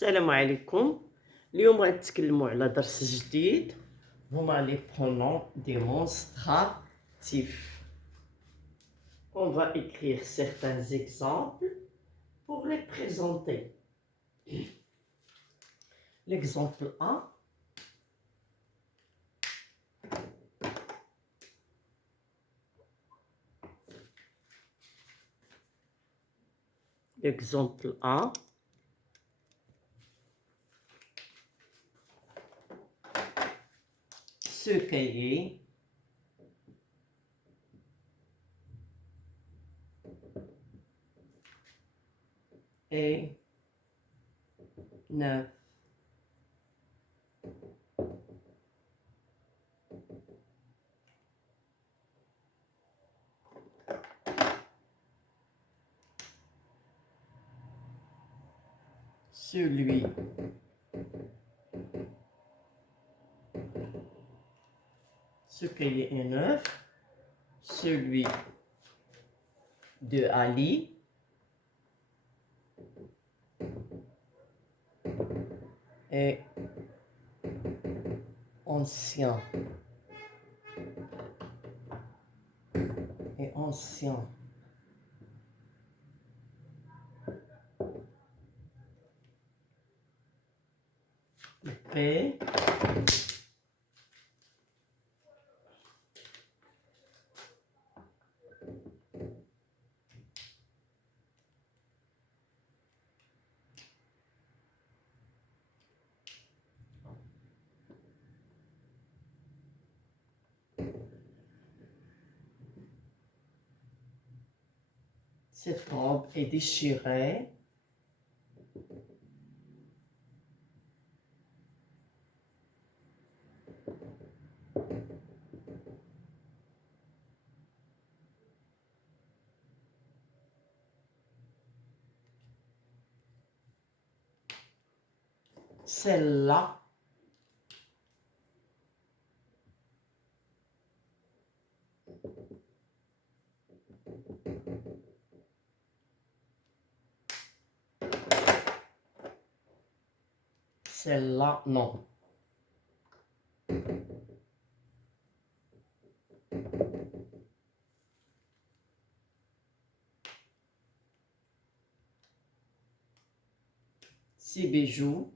السلام عليكم. اليوم غنتكلموا على درس جديد هما les pronoms démonstratifs. On va écrire certains exemples pour les présenter. L'exemple 1. Exemple 1. Ce cahier est neuf. Celui Ce cahier est neuf. Celui de Ali est ancien. Est ancien. P. Cette robe est déchirée. Celle-là celle-là non. Ces bijoux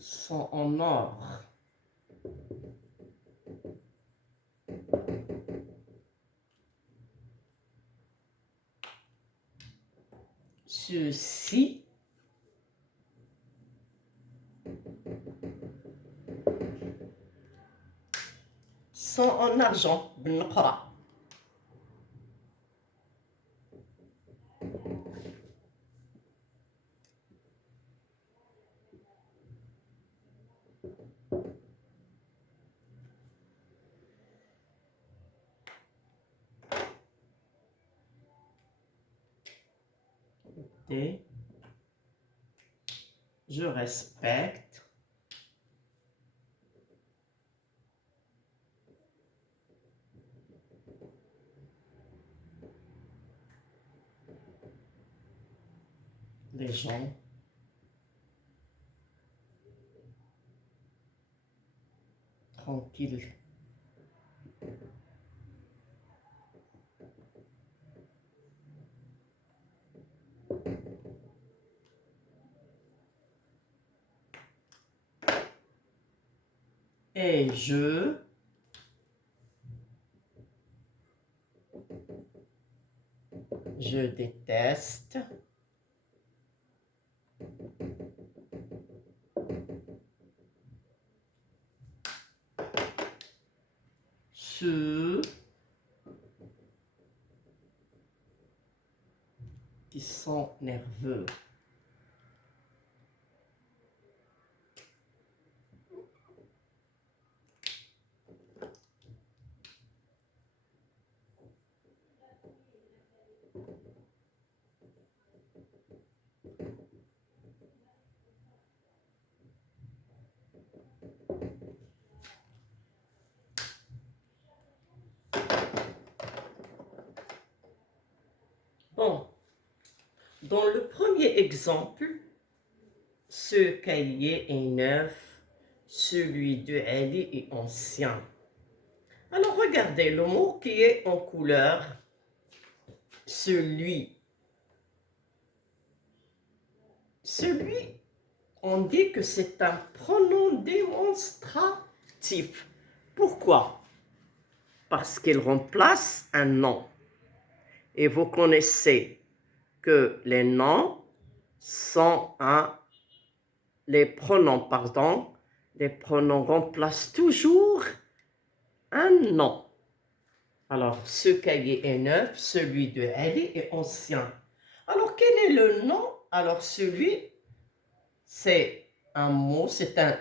sont en or. Ceux-ci sont en argent. بنقرأ. Et je respecte les gens tranquilles. Et je déteste ceux qui sont nerveux. Dans le premier exemple, ce cahier est neuf, celui de Ali est ancien. Alors regardez le mot qui est en couleur, celui. Celui, on dit que c'est un pronom démonstratif. Pourquoi? Parce qu'il remplace un nom. Et vous connaissez que les noms sont les pronoms remplacent toujours un nom. Alors, ce cahier est neuf, celui de Ali est ancien. Alors, quel est le nom? Alors, celui, c'est un mot, c'est un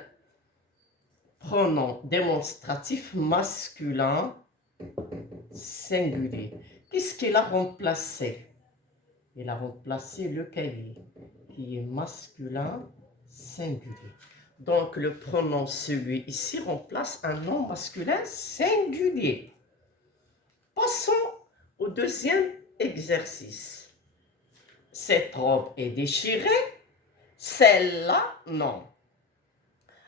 pronom démonstratif masculin singulier. Qu'est-ce qu'il a remplacé? Il a remplacé le cahier, qui est masculin singulier. Donc, le pronom celui ici remplace un nom masculin singulier. Passons au deuxième exercice. Cette robe est déchirée, celle-là, non.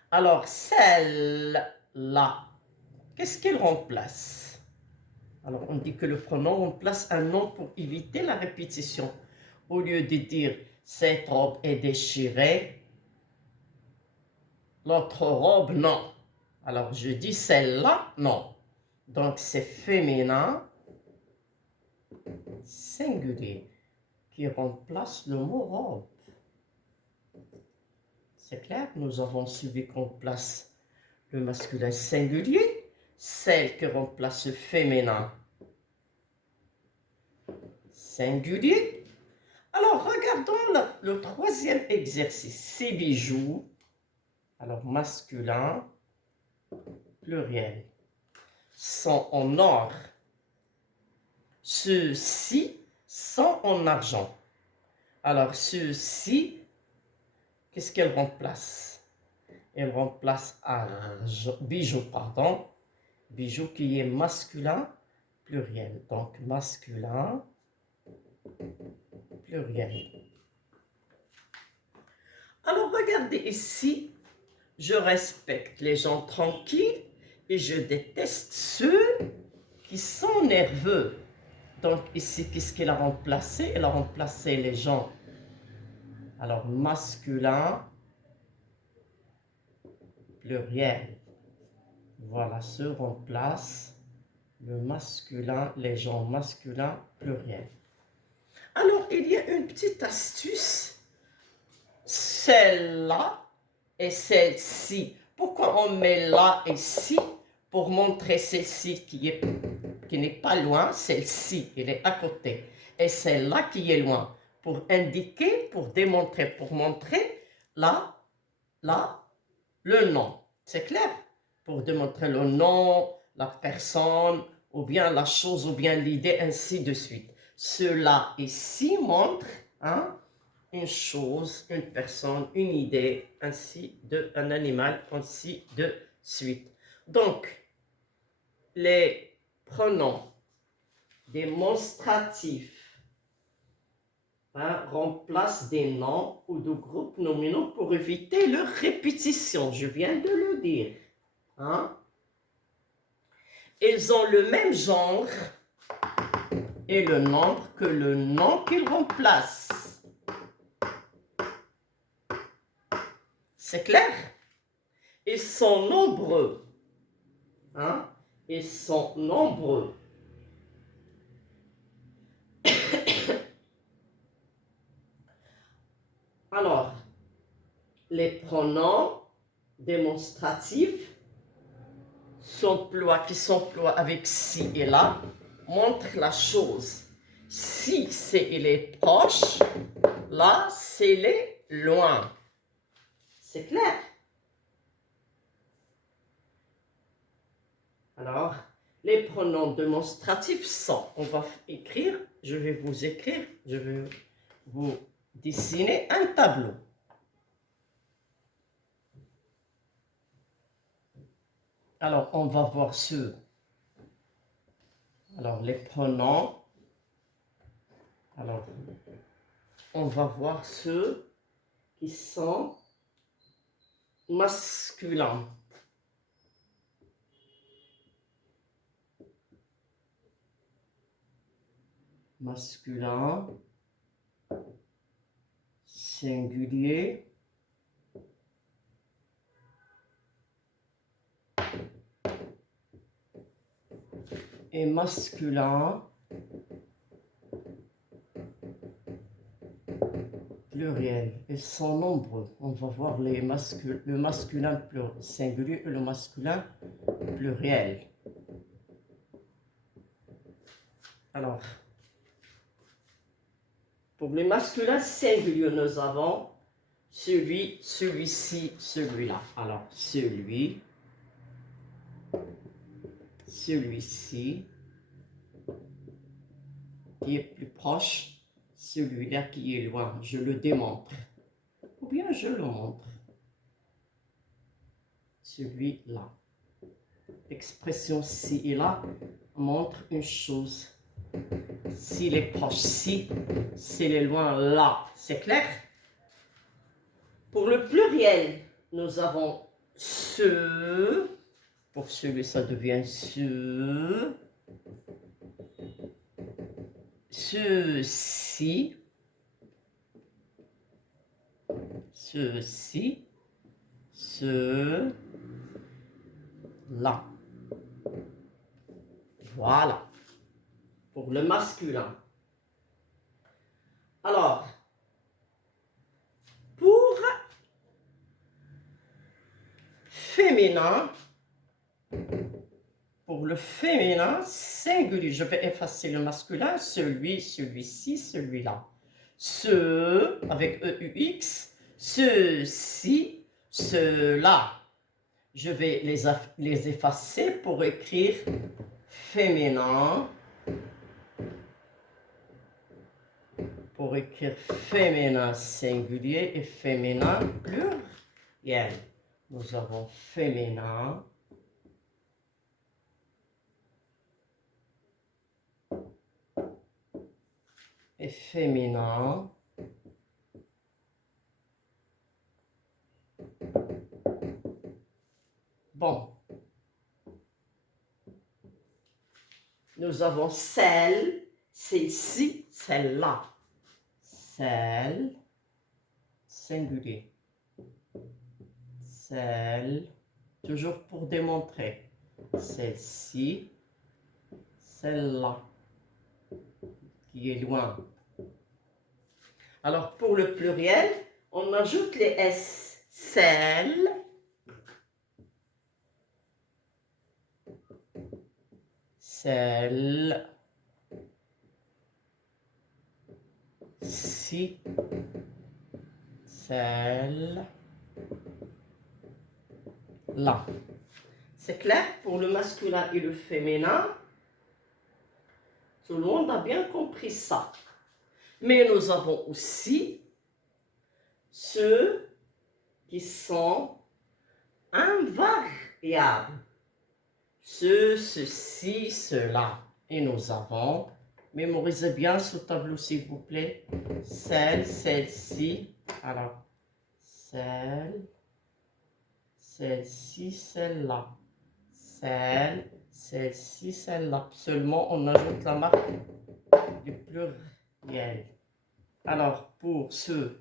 Alors, celle-là, qu'est-ce qu'elle remplace? Alors, on dit que le pronom remplace un nom pour éviter la répétition. Au lieu de dire « cette robe est déchirée », l'autre robe, non. Alors, je dis « celle-là », non. Donc, c'est féminin singulier qui remplace le mot robe. C'est clair? Nous avons celui qui remplace le masculin singulier, celle qui remplace le féminin singulier. Alors, regardons le troisième exercice. Ces bijoux, alors masculin, pluriel, sont en or. Ceux-ci sont en argent. Alors, ceux-ci, qu'est-ce qu'elle remplace? Elle remplace argent, bijou, pardon. Bijou qui est masculin, pluriel. Donc, masculin, pluriel. Alors, regardez ici, je respecte les gens tranquilles et je déteste ceux qui sont nerveux. Donc, ici, qu'est-ce qu'elle a remplacé? Elle a remplacé les gens. Alors, masculin, pluriel. Voilà, se remplace le masculin, les gens masculins, pluriel. Alors, il y a une petite astuce. Celle-là et celle-ci. Pourquoi on met là et ci? Pour montrer celle-ci qui n'est pas loin, celle-ci, elle est à côté. Et celle-là qui est loin. Pour indiquer, pour démontrer, pour montrer là, le nom. C'est clair? Pour démontrer le nom, la personne, ou bien la chose, ou bien l'idée, ainsi de suite. Cela ici montre une chose, une personne, une idée, un animal, ainsi de suite. Donc, les pronoms démonstratifs remplacent des noms ou de groupes nominaux pour éviter leur répétition. Je viens de le dire. Ils ont le même genre et le nombre que le nom qu'ils remplacent. C'est clair? Ils sont nombreux. Ils sont nombreux. Alors, les pronoms démonstratifs qui s'emploient avec si et là montrent la chose. Si, c'est il est proche, là, c'est il est loin. C'est clair? Alors, les pronoms démonstratifs sont, on va écrire, je vais vous dessiner un tableau. Alors, on va voir alors les pronoms. Alors, on va voir ceux qui sont masculins. Masculin, singulier, et masculin, pluriel. Ils sont nombreux. On va voir le masculin singulier et le masculin pluriel. Alors, pour les masculins singuliers, nous avons celui, celui-ci, celui-là. Alors, celui, celui-ci, qui est plus proche, celui-là qui est loin. Je le démontre. Ou bien je le montre. Celui-là. L'expression ci et là montre une chose. S'il est proche ci, s'il est loin là. C'est clair? Pour le pluriel, nous avons ce. Pour celui, ça devient ce. Ceci. Ceci. Ce. Là. Voilà. Pour le masculin. Alors, pour féminin, pour le féminin singulier, je vais effacer le masculin, celui, celui-ci, celui-là. Ce, avec EUX, ceci, cela. Je vais les effacer pour écrire féminin. Pour écrire féminin singulier et féminin pluriel. Nous avons féminin. Et féminin. Bon. Nous avons celle, celle-ci, celle-là. Celle, singulier. Celle, toujours pour démontrer. Celle-ci, celle-là, qui est loin. Alors, pour le pluriel, on ajoute les S. Celle, celle, ci, celle, là. C'est clair pour le masculin et le féminin? Tout le monde a bien compris ça. Mais nous avons aussi ceux qui sont invariables. Ceci, cela. Et nous avons, mémorisez bien ce tableau s'il vous plaît. Celle, celle-ci. Alors, celle, celle-ci, celle-là. Celle, celle-ci, celle-là. Seulement, on ajoute la marque du pluriel. Alors, pour ceux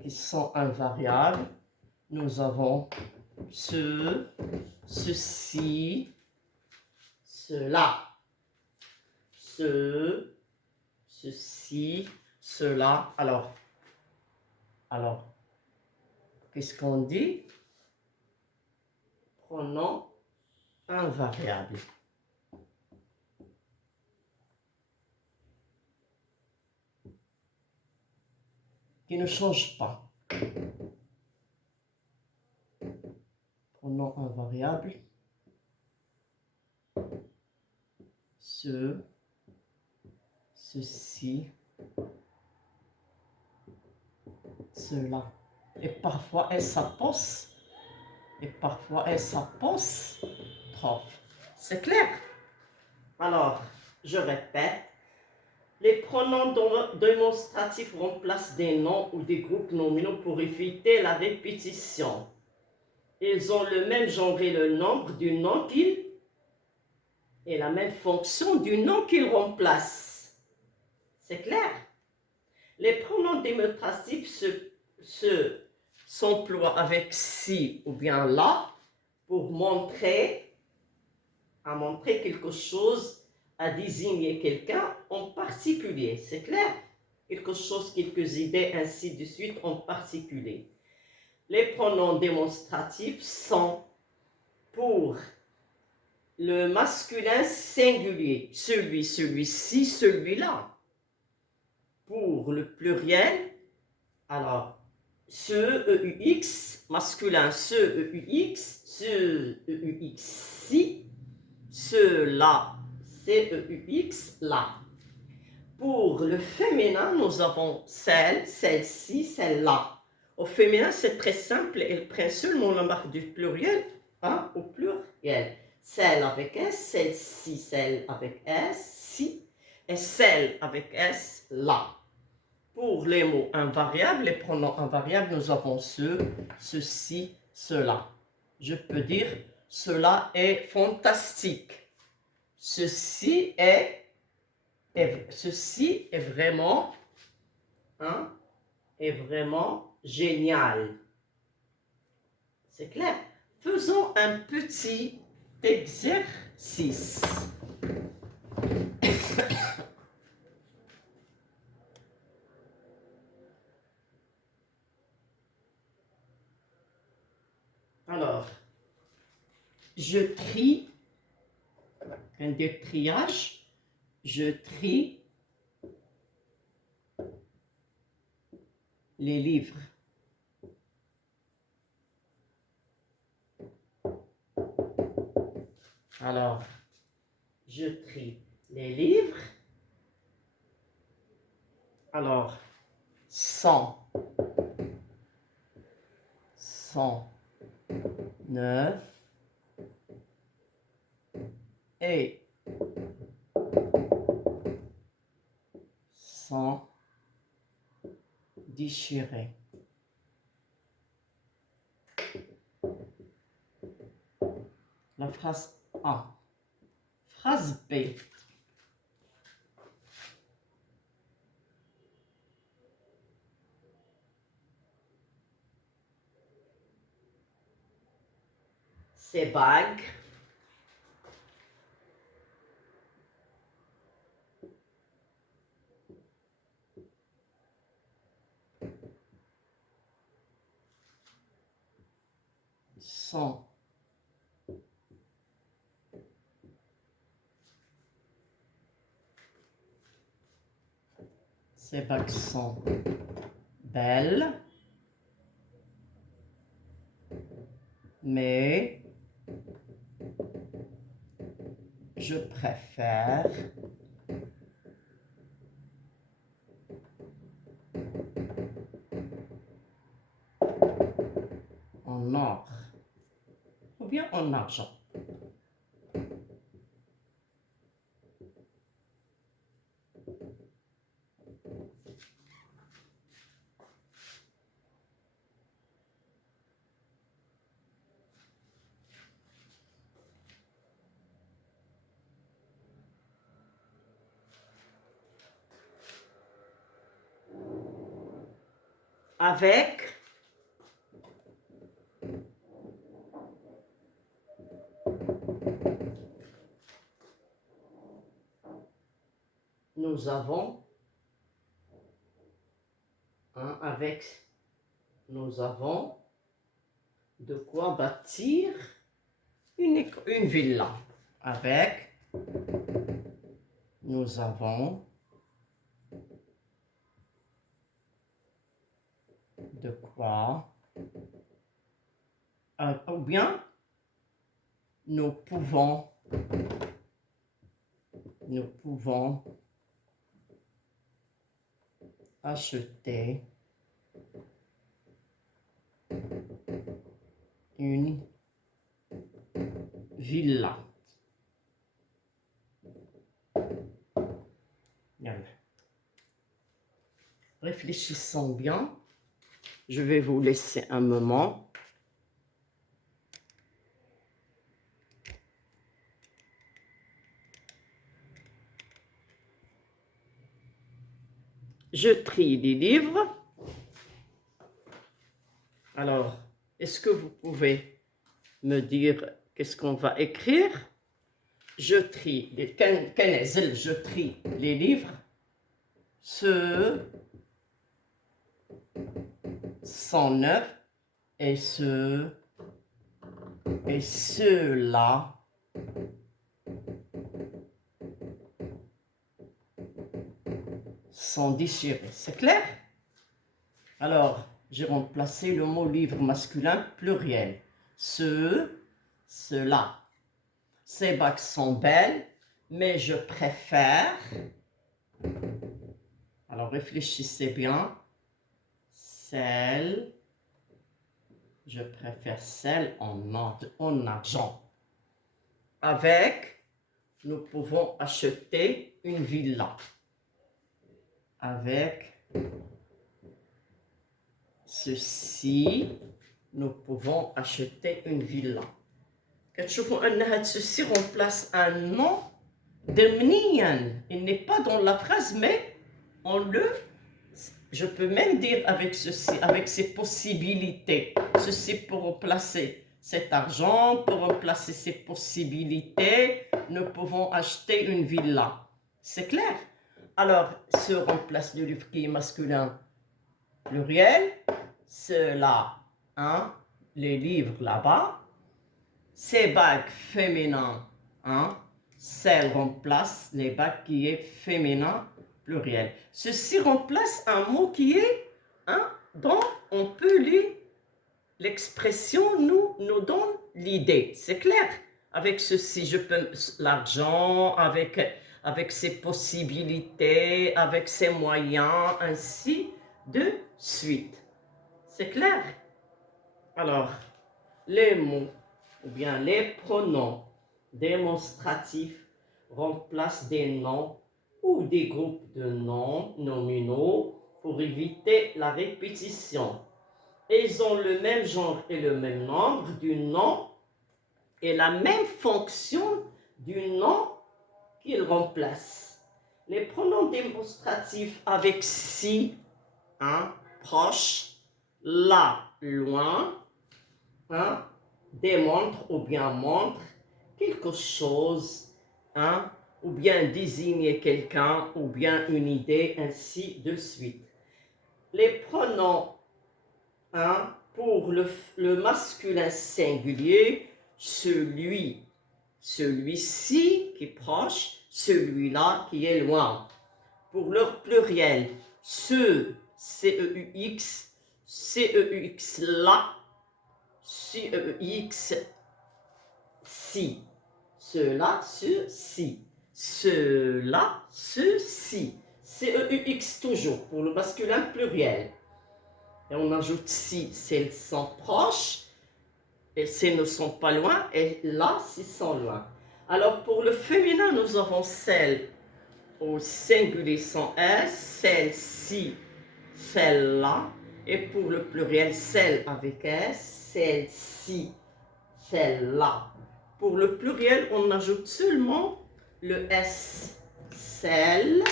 qui sont invariables, nous avons ce, ceci, cela, ceci, cela. Alors, qu'est-ce qu'on dit? Pronom invariable. Qui ne change pas. Pronom invariable. Ce, ceci, cela. Et parfois, elle s'apose. Et parfois, elle s'apostrophe. C'est clair? Alors, je répète. Les pronoms démonstratifs remplacent des noms ou des groupes nominaux pour éviter la répétition. Ils ont le même genre et le nombre du nom qu'ils et la même fonction du nom qu'ils remplacent. C'est clair? Les pronoms démonstratifs s'emploient avec si ou bien là pour montrer quelque chose, à désigner quelqu'un en particulier. C'est clair? Quelque chose, quelques idées, ainsi de suite en particulier. Les pronoms démonstratifs sont pour le masculin singulier, celui, celui-ci, celui-là. Pour le pluriel, alors, ce EUX, masculin, ce EUX, ce EUX-ci, ceux-là, CEUX, là. Pour le féminin, nous avons celle, celle-ci, celle-là. Au féminin, c'est très simple, elle prend seulement la marque du pluriel, hein, au pluriel. Celle avec S, celle-ci, celle avec S, si, et celle avec S, là. Pour les mots invariables, les pronoms invariables, nous avons ce, ceci, cela. Je peux dire, cela est fantastique. Ceci est vraiment, hein, est vraiment génial. C'est clair? Faisons un petit exercice. Alors, je trie, un des triages, je trie les livres. Alors, je trie les livres. Alors, 100, 109 et 100 déchirés. La phrase A. Phrase B. C'est vague. Sont ces vagues sont belles, mais je préfère en or ou bien en argent. Avec nous avons avec nous avons de quoi bâtir une villa. Avec nous avons de quoi ou bien nous pouvons acheter une villa. Réfléchissons bien. Je vais vous laisser un moment. Je trie les livres. Alors, est-ce que vous pouvez me dire qu'est-ce qu'on va écrire? Je trie les livres. Ceux sont neufs et ceux-là sont déchirés. C'est clair? Alors, j'ai remplacé le mot livre masculin pluriel. Ceux-là. Ces bagues sont belles, mais je préfère. Alors, réfléchissez bien. Celle. Je préfère celle en argent. Avec, nous pouvons acheter une villa. Avec ceci, nous pouvons acheter une villa. كتشوفوا أن هاد ceci remplace un nom ضمنيا. Il n'est pas dans la phrase, mais je peux même dire avec ceci, avec ces possibilités. Ceci pour remplacer cet argent, pour remplacer ces possibilités, nous pouvons acheter une villa. C'est clair? Alors, ce remplace le livre qui est masculin pluriel, ceux-là, hein, les livres là-bas. Ces bagues féminins, hein, celle remplace les bagues qui est féminin pluriel. Ceci remplace un mot qui est, hein, dont on peut lire l'expression nous donne l'idée. C'est clair? Avec ceci, je peux l'argent, avec ses possibilités, avec ses moyens, ainsi de suite. C'est clair? Alors, les mots ou bien les pronoms démonstratifs remplacent des noms ou des groupes de noms nominaux pour éviter la répétition. Ils ont le même genre et le même nombre du nom et la même fonction du nom qu'ils remplacent. Les pronoms démonstratifs avec si, hein, proche, là, loin, hein, démontre ou bien montre quelque chose, hein, ou bien désigner quelqu'un, ou bien une idée, ainsi de suite. Les pronoms, hein, pour le masculin singulier, celui, celui-ci qui est proche, celui-là qui est loin. Pour leur pluriel, ceux, C-E-U-X, C-E-U-X là, C-E-U-X, si. Cela, ceci. Cela, ceci. C-E-U-X toujours pour le masculin pluriel. Et on ajoute si, s'ils sont proches, et s'ils ne sont pas loin, et là, s'ils sont loin. Alors pour le féminin, nous avons celle au singulier sans S, celle-ci, celle-là. Et pour le pluriel, celle avec S, celle-ci, celle-là. Pour le pluriel, on ajoute seulement le S. Celle,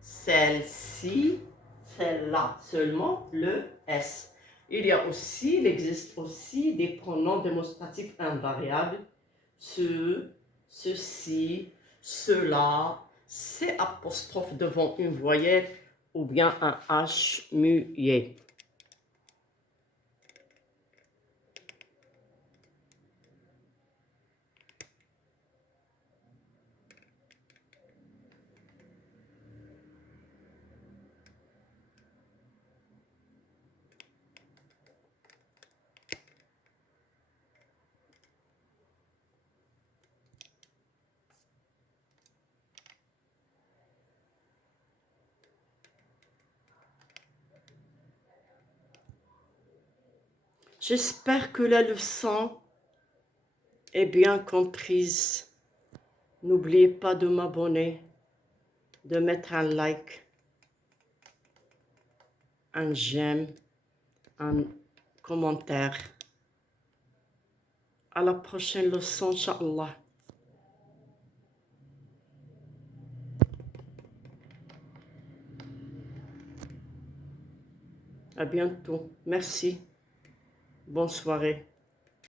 celle-ci, celle-là. Seulement le S. Il existe aussi des pronoms démonstratifs invariables. Ce, ceci, cela, ces apostrophes devant une voyelle ou bien un H muet. J'espère que la leçon est bien comprise. N'oubliez pas de m'abonner, de mettre un like. un j'aime, un commentaire. À la prochaine leçon, Inch'Allah. À bientôt. Merci. Bonne soirée.